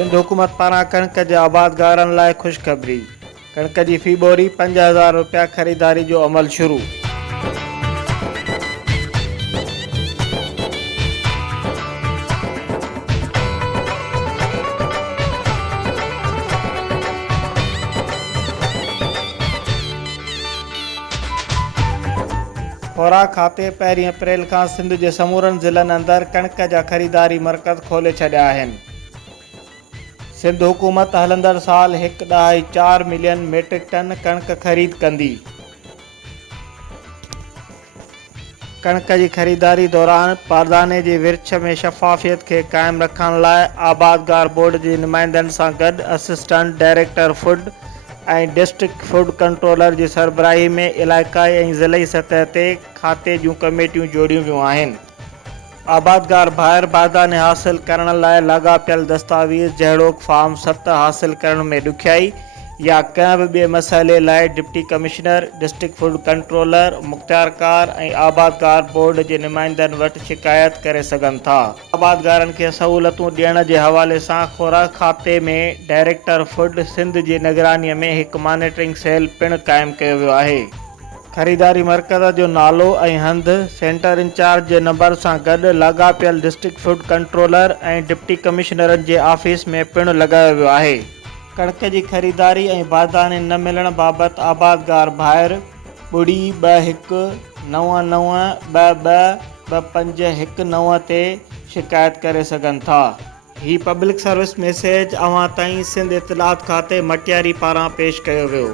सिंध हुकूमत पारां कणक जे आबादगारनि लाइ ख़ुशख़बरी। कणक जी फ़ी बोरी 5000 रुपया ख़रीदारी जो अमल शुरू। ख़ुराक खाते 1 अप्रैल खां सिंध जे समूरनि ज़िलनि अंदरि कणक जा ख़रीदारी मर्कज़ खोले छॾिया आहिनि। सिंध हुकूमत हलंदड़ साल 1.4 मिलियन मेट्रिक टन कणक ख़रीद कंदी। कणक जी ख़रीदारी दौरान पारदाने जी विर्छ में शफ़ाफ़ियत खे क़ाइमु रखण लाइ आबादगार बोर्ड जे नुमाइंदनि सां गॾु असिस्टेंट डायरेक्टर फूड ऐं डिस्ट्रिक्ट फूड कंट्रोलर जी सरबराही में इलाइक़ाई ऐं ज़िलई सतह ते खाते जूं कमेटियूं जोड़ियूं वियूं आहिनि। आबादगार भाइर बारदाने हासिल करण लाइ लाॻापियल दस्तावेज़ जहिड़ोकि फॉर्म 7 हासिल करण में ॾुखियाई या कंहिं बि ॿिए मसइले लाइ deputy commissioner, district food controller, मुख़्तियारकार ऐं आबादगार बोर्ड जे नुमाइंदनि वटि शिकायत करे सघनि था। आबादगारनि खे सहूलतूं ॾियण जे हवाले सां ख़ुराक खाते में डायरेक्टर फूड सिंध जी निगरानीअ में हिकु मॉनिटरिंग सेल पिणु क़ाइमु कयो वियो आहे। ख़रीदारी मर्कज़ जो नालो ऐं हंधि सेंटर इंचार्ज जे नंबर सां गॾु लाॻापियल डिस्ट्रिक्ट फूड कंट्रोलर ऐं डिप्टी कमिश्नरनि जे ऑफिस में पिणु लॻायो वियो आहे। कणक जी ख़रीदारी ऐं बारदाने न मिलण बाबति आबादगार भाइर ॿुड़ी-ॿ-हिकु-99-22-2519 ते शिकायत करे सघनि था। ही पब्लिक सर्विस मैसेज अव्हां ताईं सिंध इत्तलात खाते मटियारी पारां पेश कयो वियो।